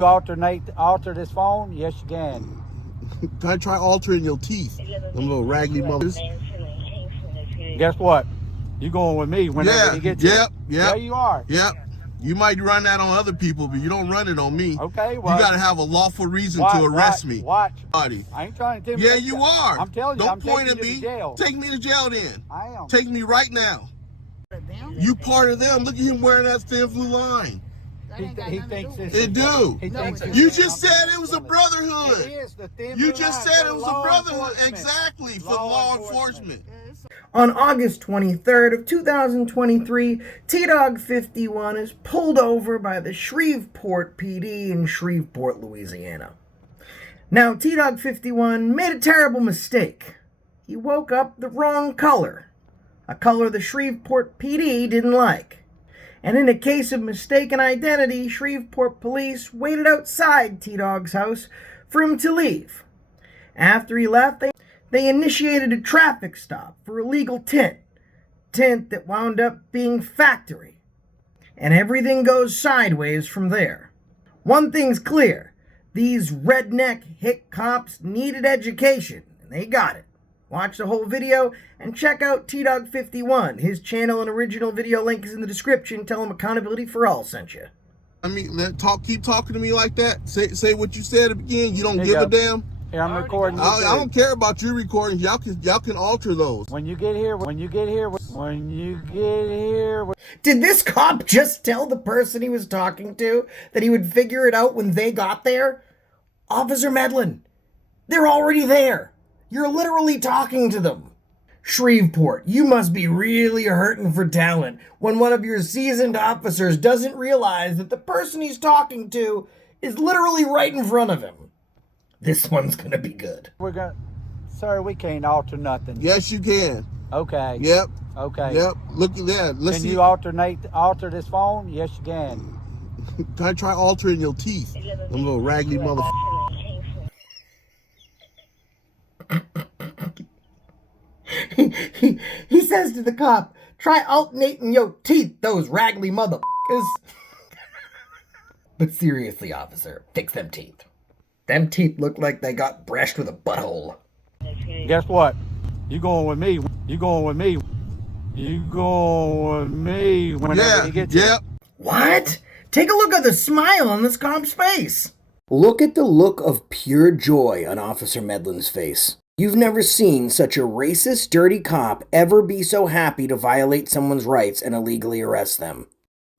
Alter this phone? Yes, you can. Can I try altering your teeth? Them little raggedy mothers. Guess what? You going with me whenever he gets here. Yeah, you are. Yep. You might run that on other people, but you don't run it on me. Okay, well. You got to have a lawful reason to arrest me. Watch. Buddy. I ain't trying to intimidate you are. I'm telling you, don't I'm point taking at you me. to jail. Take me to jail then. I am. Take me right now. You part of them. Look at him wearing that thin blue line. He thinks it's... It do. He thinks it's... You just said it was a brotherhood. It is. The thin You blue just line said for it was law a brotherhood. enforcement. Exactly. For law enforcement. On August 23rd of 2023, T-Dog 51 is pulled over by the Shreveport PD in Shreveport, Louisiana. Now, T-Dog 51 made a terrible mistake. He woke up the wrong color, a color the Shreveport PD didn't like. And in a case of mistaken identity, Shreveport Police waited outside T-Dog's house for him to leave. After he left, they initiated a traffic stop for illegal tint that wound up being factory. And everything goes sideways from there. One thing's clear, these redneck hick cops needed education, and they got it. Watch the whole video and check out T-Dog 51. His channel and original video link is in the description. Tell him Accountability for All sent you. I mean, keep talking to me like that. Say what you said again. You don't give a damn. Here, I'm recording. I don't care about your recordings. Y'all can alter those. When you get here. Did this cop just tell the person he was talking to that he would figure it out when they got there? Officer Medlin, they're already there. You're literally talking to them. Shreveport, you must be really hurting for talent when one of your seasoned officers doesn't realize that the person he's talking to is literally right in front of him. This one's gonna be good. Sir, we can't alter nothing. Yes, you can. Okay. Yep. Okay. Yep. Look at that. Can you alter this phone? Yes, you can. Can I try altering your teeth? Them little raggedy motherfuckers. He says to the cop, try alternating your teeth, those raggedy motherfuckers. But seriously, officer, fix them teeth. Them teeth look like they got brushed with a butthole. Guess what? You going with me. You going with me. You going with me whenever he gets here. What? Take a look at the smile on this cop's face. Look at the look of pure joy on Officer Medlin's face. You've never seen such a racist, dirty cop ever be so happy to violate someone's rights and illegally arrest them.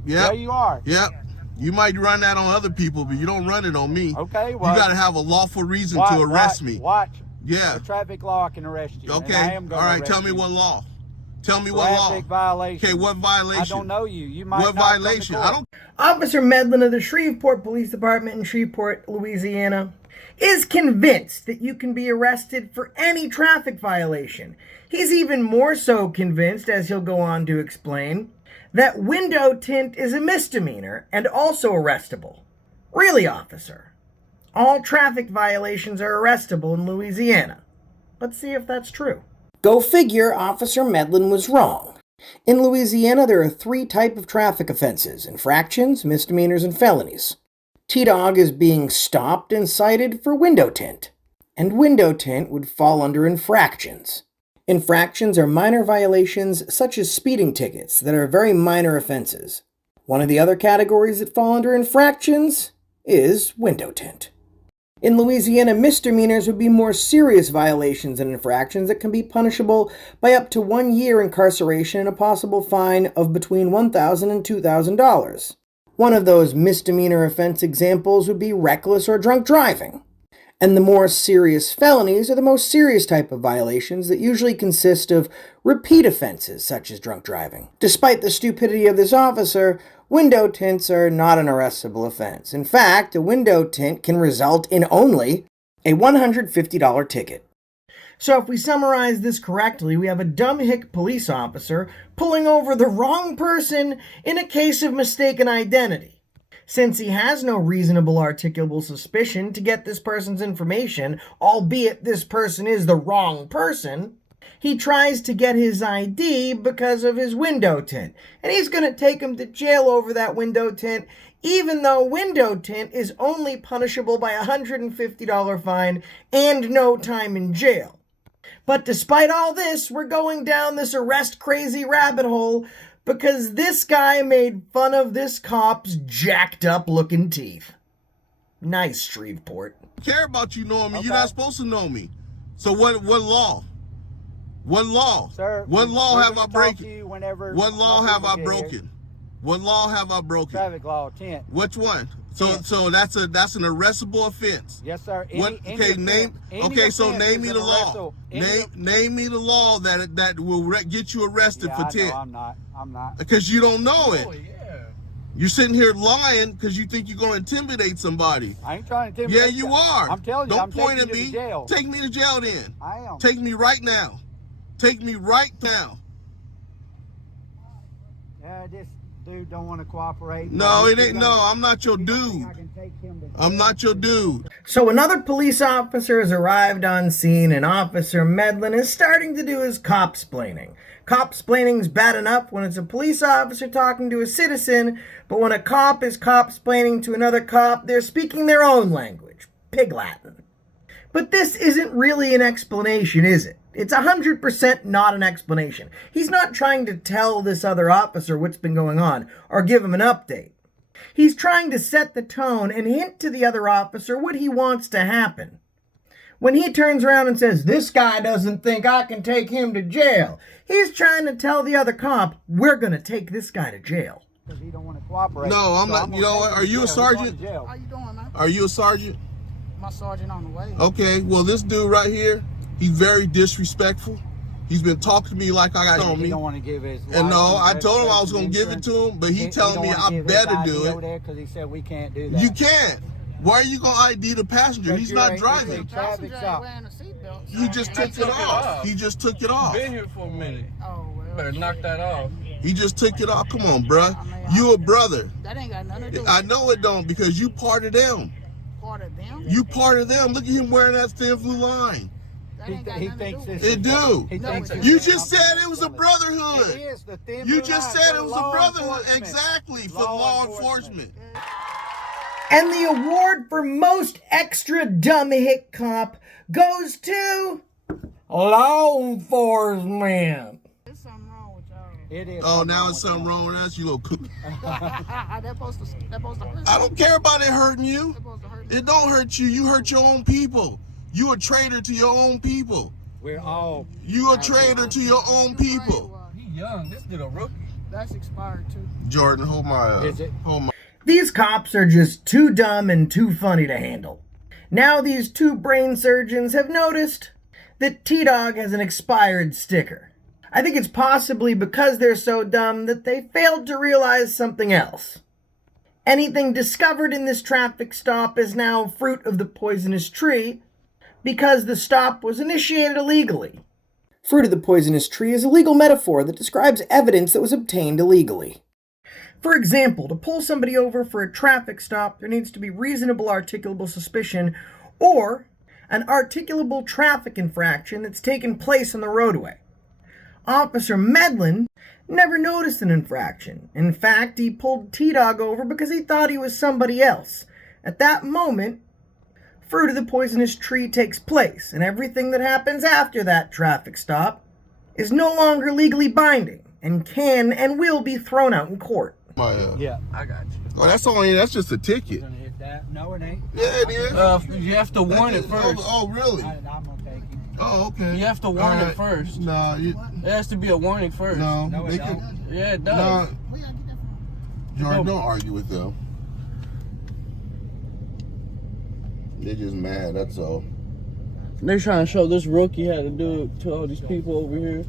Yep. Yeah, you are. Yep. You might run that on other people, but you don't run it on me. Okay, well. You got to have a lawful reason to arrest me. Watch. Yeah. The traffic law can arrest you. Okay. I am All right. Tell me what law. Tell me what law. Traffic violation. Okay, what violation? I don't know you. You might what not violation? Come to I court. don't. Officer Medlin of the Shreveport Police Department in Shreveport, Louisiana, is convinced that you can be arrested for any traffic violation. He's even more so convinced, as he'll go on to explain, that window tint is a misdemeanor and also arrestable. Really, officer? All traffic violations are arrestable in Louisiana. Let's see if that's true. Go figure, Officer Medlin was wrong. In Louisiana, there are 3 types of traffic offenses: infractions, misdemeanors, and felonies. T-Dog is being stopped and cited for window tint, and window tint would fall under infractions. Infractions are minor violations such as speeding tickets that are very minor offenses. One of the other categories that fall under infractions is window tint. In Louisiana, misdemeanors would be more serious violations than infractions that can be punishable by up to 1 year incarceration and a possible fine of between $1,000 and $2,000. One of those misdemeanor offense examples would be reckless or drunk driving. And the more serious felonies are the most serious type of violations that usually consist of repeat offenses such as drunk driving. Despite the stupidity of this officer, window tints are not an arrestable offense. In fact, a window tint can result in only a $150 ticket. So if we summarize this correctly, we have a dumb hick police officer pulling over the wrong person in a case of mistaken identity. Since he has no reasonable articulable suspicion to get this person's information, albeit this person is the wrong person, he tries to get his ID because of his window tint. And he's going to take him to jail over that window tint, even though window tint is only punishable by a $150 fine and no time in jail. But despite all this, we're going down this arrest crazy rabbit hole because this guy made fun of this cop's jacked up looking teeth. Nice, Shreveport. I care about you knowing me. Okay. You're not supposed to know me. So what law? What law? Sir, what law we're have I gonna talk broken? to you whenever What law my have people I get broken? here. What law have I broken? Traffic law, tint. Which one? So Yeah. so that's an arrestable offense. Yes, sir. Okay, name me the law. Name me the law that will get you arrested for tint. No, I'm not. Because you don't know it. Oh, yeah. You're sitting here lying because you think you're going to intimidate somebody. I ain't trying to intimidate. Yeah, you are. I'm telling you, Don't I'm point taking at you me. to jail. Take me to jail then. I am. Take me right now. Take me right now. This dude don't want to cooperate. No, it ain't. No, I'm not your dude. I can take him to I'm not your dude. So another police officer has arrived on scene, and Officer Medlin is starting to do his cop-splaining. Cop-splaining's bad enough when it's a police officer talking to a citizen, but when a cop is cop-splaining to another cop, they're speaking their own language, Pig Latin. But this isn't really an explanation, is it? It's 100% not an explanation. He's not trying to tell this other officer what's been going on, or give him an update. He's trying to set the tone and hint to the other officer what he wants to happen. When he turns around and says, "This guy doesn't think I can take him to jail," he's trying to tell the other cop, "We're going to take this guy to jail." because he don't want to cooperate. No, I'm not. You know what? Are you a sergeant? How you doing, man? Are you a sergeant? My sergeant on the way. Okay. Well, this dude right here, he's very disrespectful. He's been talking to me like I got on He me. don't want to give his. And no, I license, told him I was going to give it to him, but he telling me I better do it. because he said we can't do that. You can't. Why are you going to ID the passenger? But He's you not ain't- driving. Traffic Passenger ain't stop. wearing a seatbelt. He just took it off. He just took it off. Been here for a minute. Oh, well. Better knock that off. He just took it off. Come on, bruh. You a brother. That ain't got nothing to do with I know it don't because you part of them. part of them. You part of them. Look at him wearing that thin blue line. That He, ain't got he nothing to thinks do with this. It do. He No, thinks it this You is just said something. it was a It brotherhood. is the thin You blue just line said for it was a law brotherhood. enforcement. Exactly. For Law law enforcement. enforcement. And the award for most extra dumb hit cop goes to law enforcement. There's something wrong with y'all. It is. Oh, now wrong it's with something that. wrong with us, you little cook. That supposed to hurt. I don't care about it hurting you. Supposed to hurt. It don't hurt you. You hurt your own people. You a traitor to your own people. We're all. You a traitor to your own people. He young. This dude a rookie. That's expired too. Jordan, hold my. Is it? Hold my. These cops are just too dumb and too funny to handle. Now these two brain surgeons have noticed that T-Dog has an expired sticker. I think it's possibly because they're so dumb that they failed to realize something else. Anything discovered in this traffic stop is now fruit of the poisonous tree because the stop was initiated illegally. Fruit of the poisonous tree is a legal metaphor that describes evidence that was obtained illegally. For example, to pull somebody over for a traffic stop, there needs to be reasonable articulable suspicion or an articulable traffic infraction that's taken place on the roadway. Officer Medlin never noticed an infraction. In fact, he pulled T-Dog over because he thought he was somebody else. At that moment, fruit of the poisonous tree takes place, and everything that happens after that traffic stop is no longer legally binding and can and will be thrown out in court. My, Yeah. I got you. oh, that's just a ticket. Gonna hit that? No, it ain't. Yeah, it is. You have to warn it first. Oh, really? I'm gonna take you. Oh, okay. You have to warn All it first. No, There has to be a warning first. no. No, it They don't. can, Yeah, it does. no, Where y'all get that from? Jordan, don't argue with them. They're just mad, that's all. They're trying to show this rookie how to do it to all these people over here.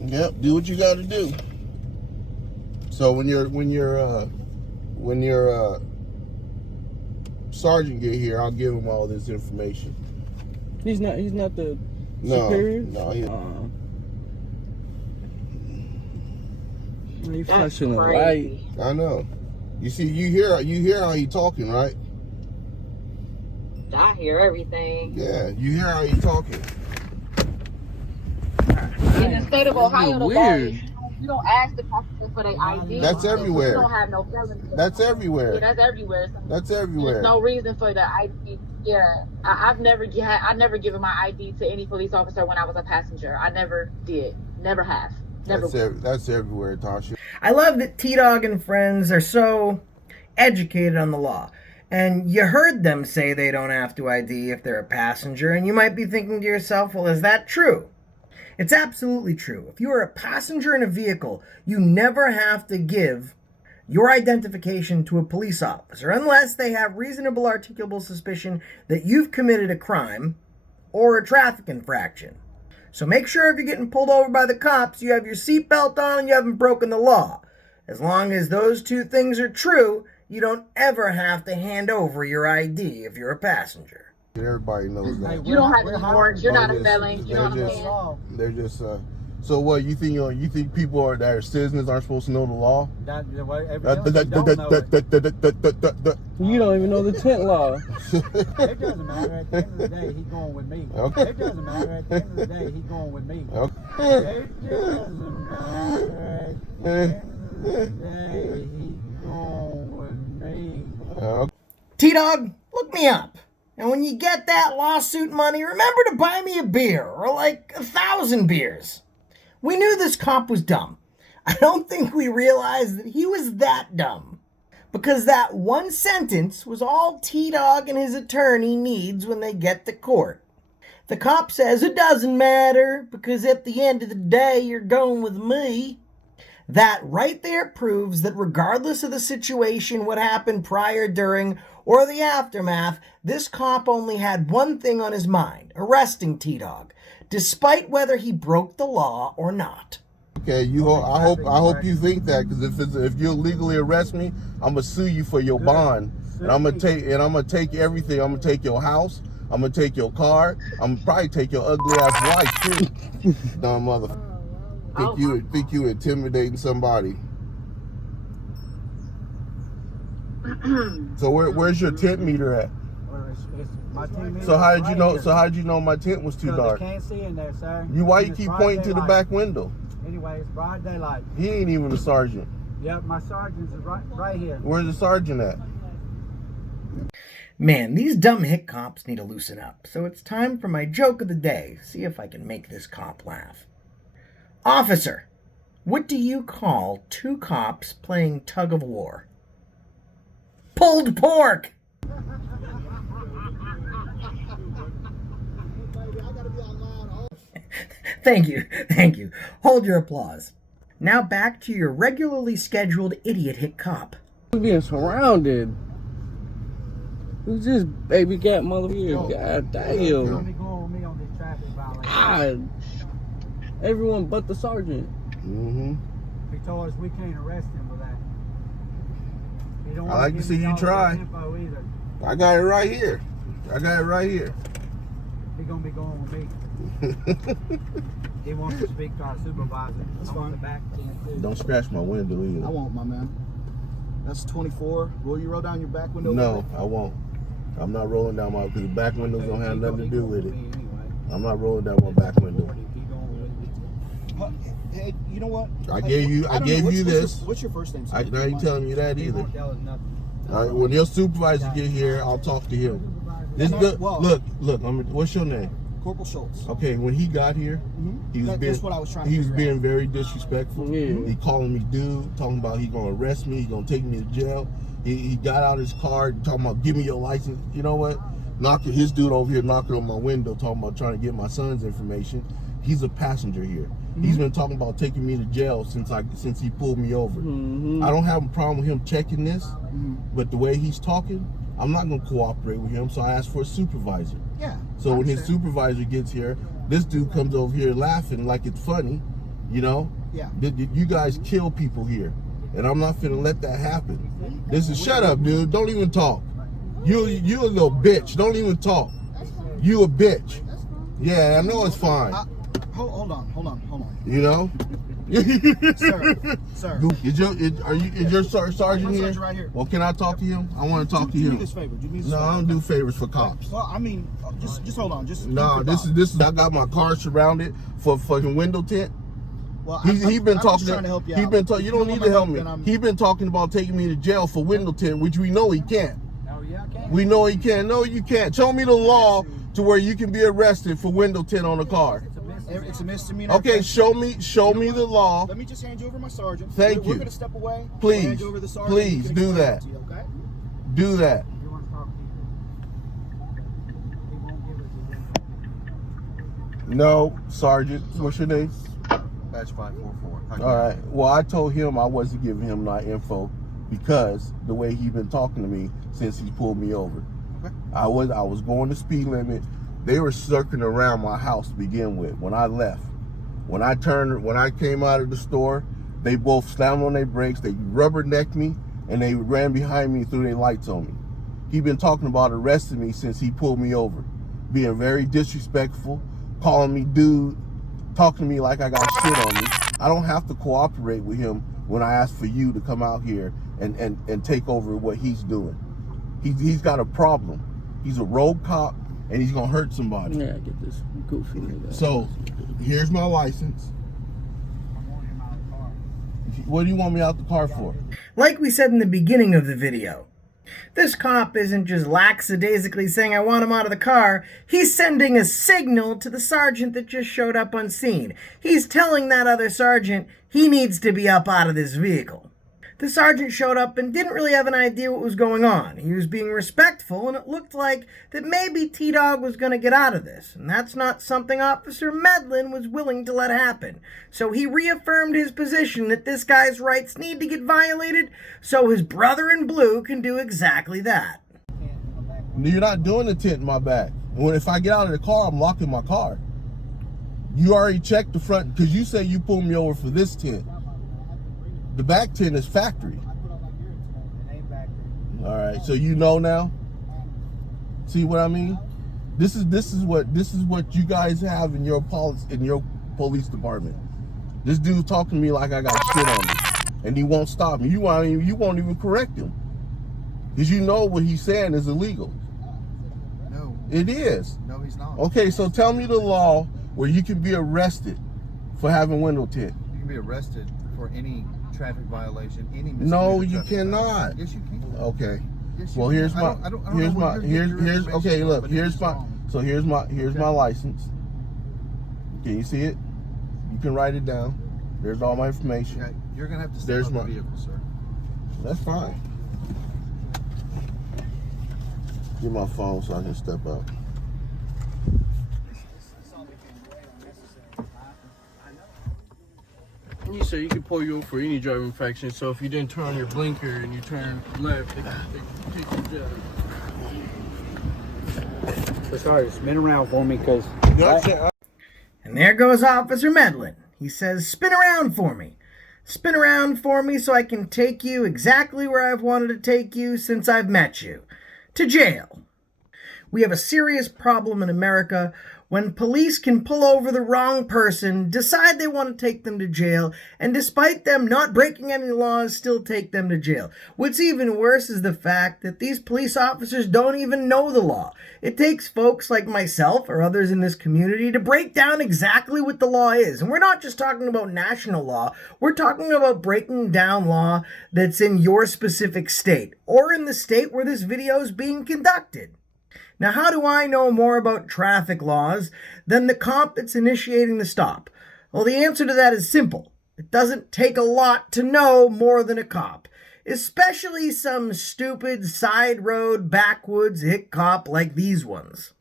Yep, do what you gotta do. So when your sergeant get here, I'll give him all this information. He's not the No, superior? no, he, He flashing a light. I know. You see, you hear how he talking, right? I hear everything. Yeah, you hear how he talking. In the state of Ohio, the law Weird. is You don't ask the passenger for their ID. That's everywhere. You don't have no felony. That's everywhere. Yeah, that's everywhere. So That's everywhere. there's no reason for the ID. Yeah, I've never given my ID to any police officer when I was a passenger. I never did. Never have. Never. That's everywhere, Tasha. I love that T-Dog and friends are so educated on the law. And you heard them say they don't have to ID if they're a passenger, and you might be thinking to yourself, well, is that true? It's absolutely true. If you are a passenger in a vehicle, you never have to give your identification to a police officer unless they have reasonable articulable suspicion that you've committed a crime or a traffic infraction. So make sure if you're getting pulled over by the cops, you have your seatbelt on and you haven't broken the law. As long as those two things are true, you don't ever have to hand over your ID if you're a passenger. Everybody knows that. You don't have any warrants. You're not a felon. You know what I'm saying? They're just. So what you think? You think people that are citizens aren't supposed to know the law? You don't even know the tent law. It doesn't matter. At the end of the day, he's going with me. Okay. It doesn't matter. At the end of the day, he's going with me. Okay. It doesn't matter. At the end of the day, he's going with me. Okay. T-Dog, look me up. And when you get that lawsuit money, remember to buy me a beer, or like 1,000 beers. We knew this cop was dumb. I don't think we realized that he was that dumb. Because that one sentence was all T-Dog and his attorney needs when they get to court. The cop says it doesn't matter, because at the end of the day, you're going with me. That right there proves that regardless of the situation, what happened prior, during, or the aftermath, this cop only had one thing on his mind: arresting T-Dog, despite whether he broke the law or not. Okay, I hope you think that, because if you'll legally arrest me, I'm gonna sue you for your bond, and I'm gonna take everything. I'm gonna take your house. I'm gonna take your car. I'm gonna probably take your ugly ass wife too. Dumb motherfucker. Think you intimidating somebody. So where's your tent meter at? So how did you know? So how did you know my tent was too dark? Can't see in there, sir. Why you keep pointing to the back window? Anyway, it's broad daylight. He ain't even a sergeant. Yep, my sergeant's right here. Where's the sergeant at? Man, these dumb hick cops need to loosen up. So it's time for my joke of the day. See if I can make this cop laugh. Officer, what do you call two cops playing tug of war? Pulled pork! Thank you. Hold your applause. Now back to your regularly scheduled idiot hit cop. We're being surrounded. Who's this baby cat motherfucker? God damn. You're gonna be going with me on this traffic violation. God. Everyone but the sergeant. Mm-hmm. He told us we can't arrest him for that. He don't I wanna like to give see me you all the try. info either. I got it right here. He gonna be going with me. He wants to speak to our supervisor. That's I want fine. the back end too. Don't scratch my window either. I won't, my man. That's 24. Will you roll down your back window? No, I won't. I'm not rolling down my, because the back windows don't have nothing to do with it. I'm not rolling down my back window. Hey, you know what? I gave you this. What's your first name? I ain't telling you that He either. won't tell us nothing. All right, when your supervisor get here, I'll talk to him. This look. What's your name? Corporal Schultz. Okay, when he got here, he was That's what I was trying to he was figure being very disrespectful. Yeah. He calling me dude, talking about he gonna arrest me, he gonna take me to jail. He got out his car, talking about give me your license. You know what? Knocking his dude over here, knocking on my window, talking about trying to get my son's information. He's a passenger here. He's been talking about taking me to jail since he pulled me over. I don't have a problem with him checking this, but the way he's talking, I'm not gonna cooperate with him. So I asked for a supervisor. Yeah. So when his supervisor gets here, this dude comes over here laughing like it's funny, you know? Yeah. You guys kill people here, and I'm not finna let that happen. This is shut up, dude. Don't even talk. You a little bitch. Don't even talk. You a bitch. Yeah, I know it's fine. Hold on. You know? Sir. Is your sergeant here? Right here. Well, can I talk to him? I want to talk to Do me him. this favor. No, I don't do favors for cops. Well, I mean, just hold on. No, this is. I got my car surrounded for fucking window tint. Well, He been I'm talking. just trying to help you He out. been talking. You don't If need want to my help me. then I'm- He been talking about taking me to jail for window tint, which we know he can't. Oh, yeah, I can. We know he can't. No, you can't. Show me the law to where you can be arrested for window tint on a car. It's a misdemeanor. Okay, offense. show me the law. Let me just hand you over my sergeant. Thank We're you. going to step away. Please, We'll hand you over the sergeant. please He can do explain that. it to you, okay? Do that. No, Sergeant. What's your name? Badge 544. All right. Well, I told him I wasn't giving him my info because the way he been talking to me since he pulled me over. Okay. I was going the speed limit. They were circling around my house to begin with when I left. When I came out of the store, they both slammed on their brakes, they rubbernecked me, and they ran behind me and threw their lights on me. He been talking about arresting me since he pulled me over. Being very disrespectful, calling me dude, talking to me like I got shit on me. I don't have to cooperate with him when I ask for you to come out here and take over what he's doing. He's got a problem. He's a rogue cop and he's gonna hurt somebody. Yeah, I get this goofy nigga. So here's my license. What do you want me out the car for? Like we said in the beginning of the video, this cop isn't just lackadaisically saying, I want him out of the car. He's sending a signal to the sergeant that just showed up on scene. He's telling that other sergeant he needs to be up out of this vehicle. The sergeant showed up and didn't really have an idea what was going on. He was being respectful, and it looked like that maybe T-Dog was going to get out of this. And that's not something Officer Medlin was willing to let happen. So he reaffirmed his position that this guy's rights need to get violated so his brother in blue can do exactly that. You're not doing the tint in my back. If I get out of the car, I'm locking my car. You already checked the front, because you say you pulled me over for this tint. The back tint is factory. All right, so you know now. See what I mean? This is what you guys have in your police department. This dude talking to me like I got shit on me, and he won't stop me. You won't even correct him, because you know what he's saying is illegal. No. It is. No, he's not. Okay, so tell me the law where you can be arrested for having window tint. You can be arrested for any traffic violation, any misdemeanor. No, you traffic cannot. violation. Yes, you can. Okay. Yes, you Well, can. here's I my don't know here's where my you're getting your here's information okay. from, Look, but here's it's my wrong. so here's my license. Can you see it? You can write it down. There's all my information. Okay, you're gonna have to step There's out my- the vehicle, sir. That's fine. Get my phone so I can step out. You say you can pull you over for any driving infraction. So if you didn't turn on your blinker and you turn left, they can take you to jail. So sorry, spin around for me, because And there goes Officer Medlin. He says, spin around for me. Spin around for me so I can take you exactly where I've wanted to take you since I've met you. To jail. We have a serious problem in America when police can pull over the wrong person, decide they want to take them to jail, and despite them not breaking any laws, still take them to jail. What's even worse is the fact that these police officers don't even know the law. It takes folks like myself or others in this community to break down exactly what the law is. And we're not just talking about national law, we're talking about breaking down law that's in your specific state, or in the state where this video is being conducted. Now, how do I know more about traffic laws than the cop that's initiating the stop? Well, the answer to that is simple. It doesn't take a lot to know more than a cop, especially some stupid side road backwoods hick cop like these ones.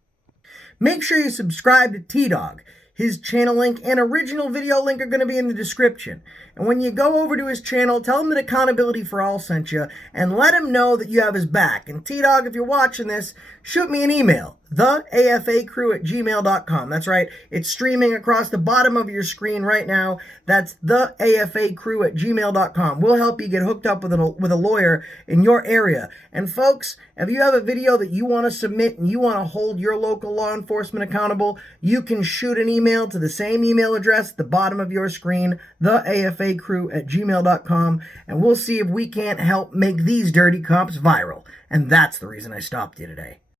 Make sure you subscribe to T-Dog. His channel link and original video link are going to be in the description. And when you go over to his channel, tell him that Accountability for All sent you, and let him know that you have his back. And T-Dog, if you're watching this, shoot me an email, theafacrew@gmail.com. That's right, it's streaming across the bottom of your screen right now. That's theafacrew@gmail.com. We'll help you get hooked up with a lawyer in your area. And folks, if you have a video that you want to submit and you want to hold your local law enforcement accountable, you can shoot an email to the same email address at the bottom of your screen, theafacrew@gmail.com, and we'll see if we can't help make these dirty cops viral. And that's the reason I stopped you today.